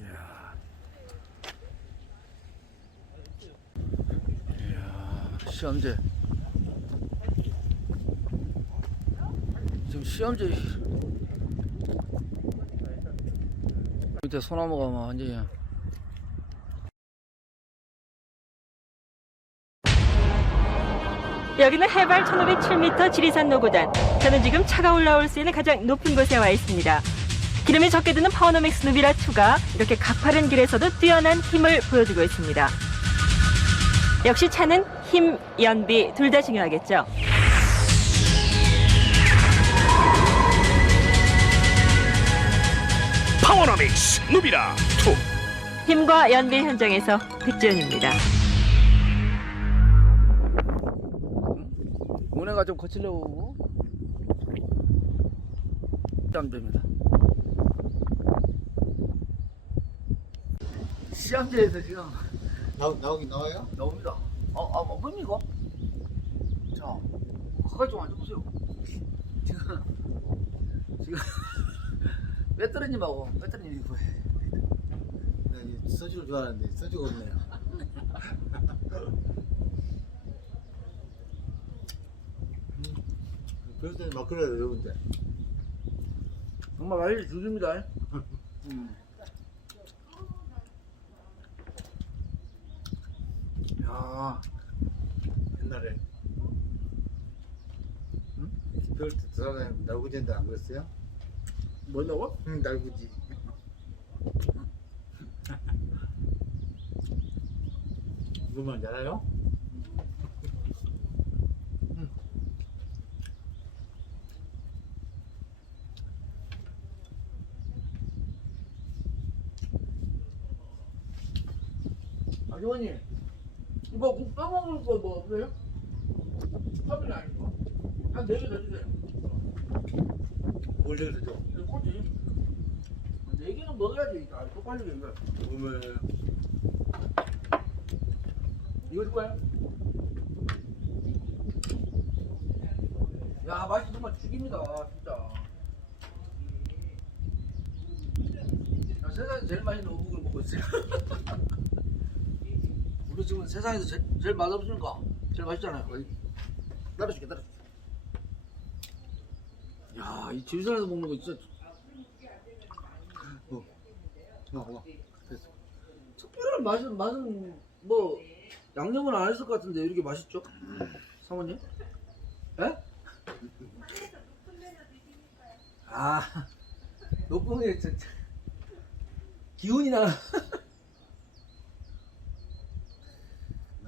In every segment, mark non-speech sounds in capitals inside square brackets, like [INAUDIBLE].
이야. 시험제. 지금 시험제. 밑에 소나무가 막 완전히. 여기는 해발 1507m 지리산 노고단. 저는 지금 차가 올라올 수 있는 가장 높은 곳에 와 있습니다. 기름이 적게 드는 파워노맥스 누비라 2가 이렇게 가파른 길에서도 뛰어난 힘을 보여주고 있습니다. 역시 차는 힘, 연비 둘 다 중요하겠죠. 파워노믹스 누비라 2 힘과 연비 현장에서 백지연입니다. 운해가 좀 거칠려고. 시험제입니다. 시험제에서 지금 나오, 나오긴 나와요? 나옵니다. 아, 아, 뭐, 뭡니까? 자, 가까이 좀 앉아보세요. 지금, 지금, [LAUGHS] 배터리님하고, 배터리님이 뭐해? 네, 이 서주를 좋아하는데 서주가 없네요. [LAUGHS] 음, 그럴 때는 막 그래야 되는데. 정말 많이 죽입니다. [LAUGHS] 음. 야, 옛날에 응? 그럴 때 들어가면 날구지 한다 안 그랬어요? 뭐냐고? 응, 날구지. 이거만 알아요? 아주머니, 이거 국 떠먹을 거뭐 없어요? 컵이 아니고. 한네개 더 주세요. 올려서 줘. 이거 꼬지. 네 개는 먹어야지. 아, 똑바르게 이거. 보면 이거 줄 거야? 야, 맛이 정말 죽입니다, 진짜. 야, 세상에서 제일 맛있는 어묵을 먹고 있어요. [LAUGHS] 우리 지금 세상에서 제, 제일 맛없으니까 제일 맛있잖아요. 따라줄게, 따라줄게. 야, 이 지리산에서 먹는 거 진짜 어, 어, 어. 됐어. 특별한 맛은 맛은 뭐 양념은 안 했을 것 같은데 이렇게 맛있죠? 사모님? 에? 아 녹봉에 저, 저, 기운이 나. [LAUGHS]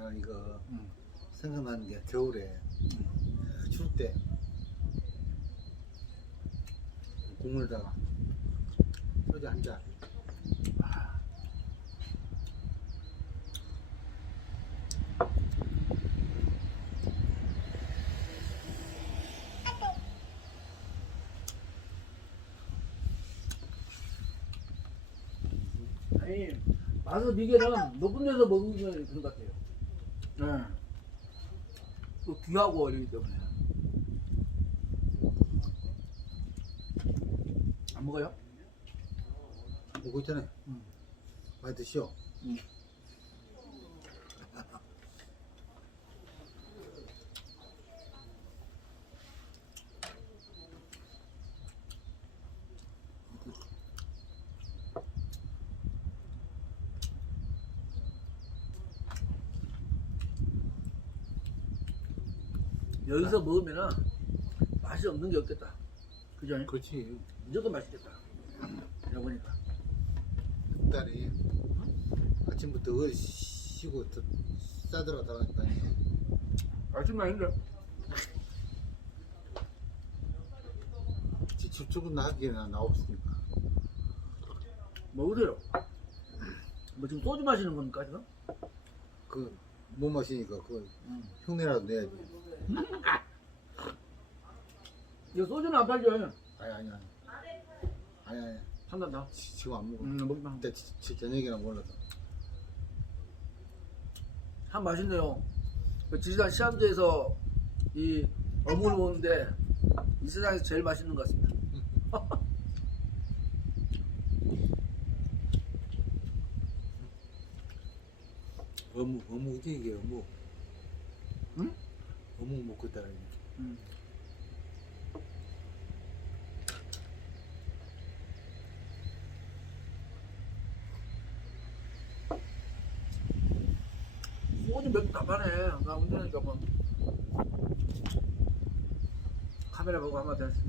나 이거 음. 생각나는 게 겨울에 추울 때 국물에다가 소주 한 잔. 아니 맛은 미개는 높은 데서 먹으면 그런 것 같아요. 네. 또 귀하고 이러기 때문에. 안 먹어요? 먹고 있잖아요. 음. 많이 드시오. 음. 여기서 먹으면은 맛이 없는 게 없겠다. 그죠? 그렇지. 무조건 맛있겠다. 내가 보니까. 딸이 아침부터 어디 쉬고 더 싸들어 다녔다니. 아침 아닌데? 지출 출근하기에는 나 없으니까. 먹으세요. 뭐 지금 소주 마시는 겁니까 지금? 그 못 마시니까 그 음. 흉내라도 내야지. [LAUGHS] 이거 소주는 안 팔죠? 아니 아니 아니. 아니 아니. 판단다. 지금 안 먹어. 음, 먹지마. 근데 지- 지- 저녁이랑 몰라서. 참 맛있네요. 그 지리산 시안도에서 이 어묵을 먹는데 이 세상에서 제일 맛있는 것 같습니다. [LAUGHS] 어묵 어묵이지 이게 어묵 응? 어묵 먹고 있다는 게. 음. 소주 맥주 다 파네. 나 운전하니까 뭐. 카메라 보고 한번 됐어.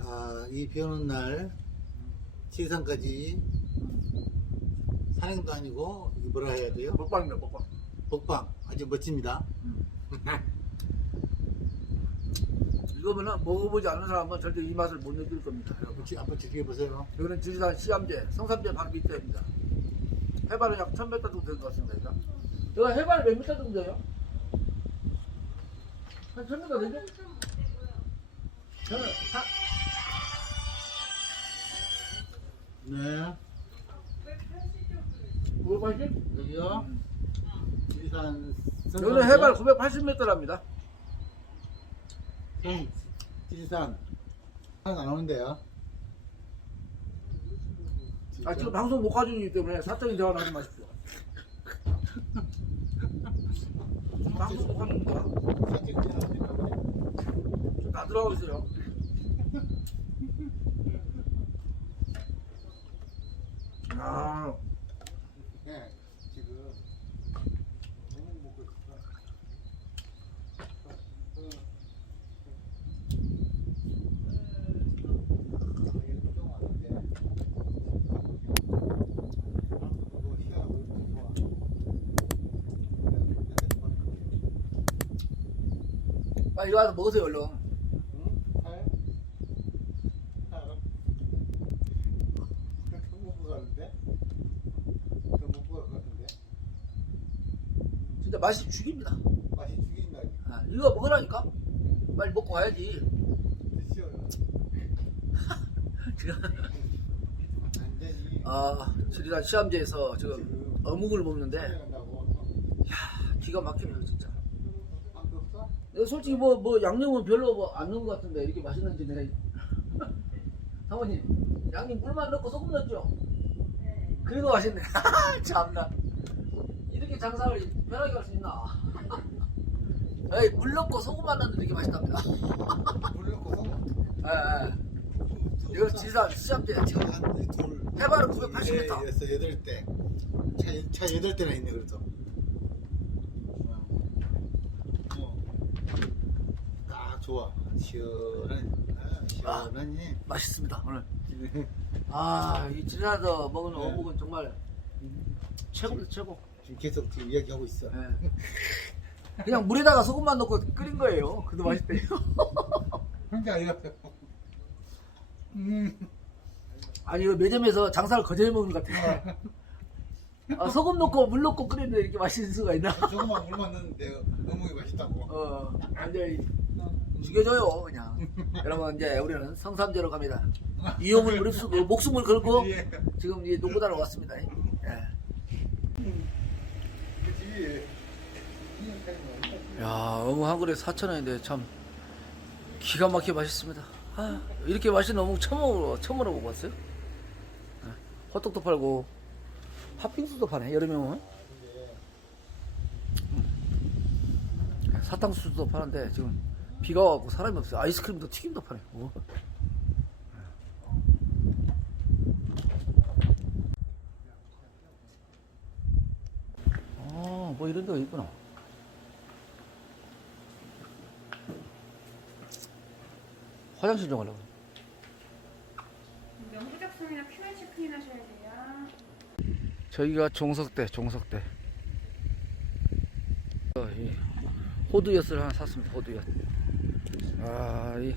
아, 이비 오는 날 지리산까지 산행도 아니고 이게 뭐라 해야 돼요? 먹방입니다, 먹방. 먹방 아주 멋집니다. [LAUGHS] 이거면은 먹어보지 않는 사람은 절대 이 맛을 못 느낄 겁니다. 여러분. 지- 한번 즐겨 보세요. 여기는 지리산 시암제, 성삼제 바로 밑에입니다. 해발은 약 1000m 정도 될것 같습니다. 일단. 여기가 해발이 몇 미터 정도 돼요? 한 1000m 되죠? 저는 한, 네, 980? 여기요. 지 리산 여기는 해발 980m랍니다. 산, 지리산 산안 오는데요. 아, 지금 방송 못 가주기 때문에 사적인 대화를 하지 마십시오. 방송 못 갑니다. 다 들어가고 있어요. 아, 네, 지금 어묵 먹고 있어. 빨리 와서 먹으세요, 얼른. 진짜 맛이 죽입니다. 맛이 죽인다. 아, 이거 먹으라니까? 빨리 먹고 가야지. 드시오. 지금, 완전히 아, 지리산 시암제에서 지금 어묵을 먹는데, 한다고. 기가 막히네요, 진짜. 내가 솔직히 뭐, 뭐, 양념은 별로 뭐 안 넣은 것 같은데, 이렇게 맛있는지 내가. [LAUGHS] 사모님, 양념 물만 넣고 소금 넣었죠? 그래도 맛있네. [LAUGHS] 참나. 이렇게 장사를 편하게 할 수 있나? [LAUGHS] 에이, 물 넣고 소금만 넣는데 이렇게 맛있답니다. 물 넣고 섞어. 예, 예. 이거 지리산 시암제. 지금 해발은 980m. 여섯 여덟 대. 차, 차 여덟 대나 있네 그래도. 어. 딱 좋아. 시원하니. 아, 시원하니. 맛있습니다, 오늘. 아, 이 지리산에서 먹은 네. 어묵은 정말 최고입니다, 최고. 지금 계속 지금 이야기하고 있어. 예. 그냥 물에다가 소금만 넣고 끓인 거예요. 그도 맛있대요. 혼자 이렇게. 음. 아니 이거 매점에서 장사를 거절해 먹는 것 같아. 아, 소금 넣고 물 넣고 끓이는데 이렇게 맛있을 수가 있나? 조금만 물만 넣는데 어묵이 맛있다고. 어, 완전 히 죽여줘요 그냥. 여러분 이제 우리는 성삼제로 갑니다. 이용을 무릅쓰고 목숨을 걸고 [LAUGHS] 예. 지금 이 농구단으로 왔습니다. 예. 야, 어묵 한 그릇 4천 원인데 참 기가 막히게 맛있습니다. 아, 이렇게 맛있는 어묵 처음으로 처음으로 먹어봤어요. 예. 호떡도 팔고 팥빙수도 파네 여름에 오면. 음. 사탕수수도 파는데 지금 비가 와갖고 사람이 없어요. 아이스크림도 튀김도 파네. 오. 아, 뭐 이런 데가 있구나. 화장실 좀 가려고. 명부 작성이나 QR 체크인 하셔야 돼요. 저희가 종석대, 종석대. 어, 이 호두엿을 하나 샀습니다. 호두엿. 아, 이.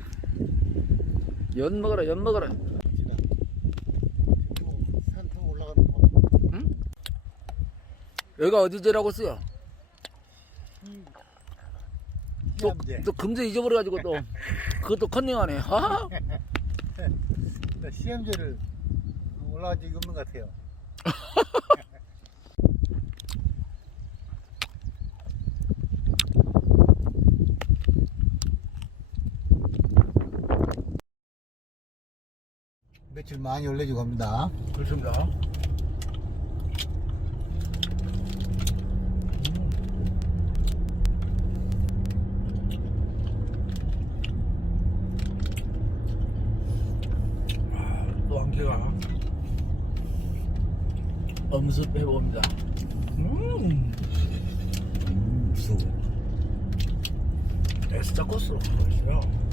엿 먹어라, 엿 먹어라. 응? 여기가 어디지라고 써요? 또. 또 금세 잊어버려가지고 또 그것도 컨닝하네. 아, [LAUGHS] 나 시험제를 적이 없는 것 같아요. 며칠 많이 올려지고 갑니다. 그렇습니다. 아, 또한 빼봅니다. 음, 음수. 에스타 코스로 가고 있어요.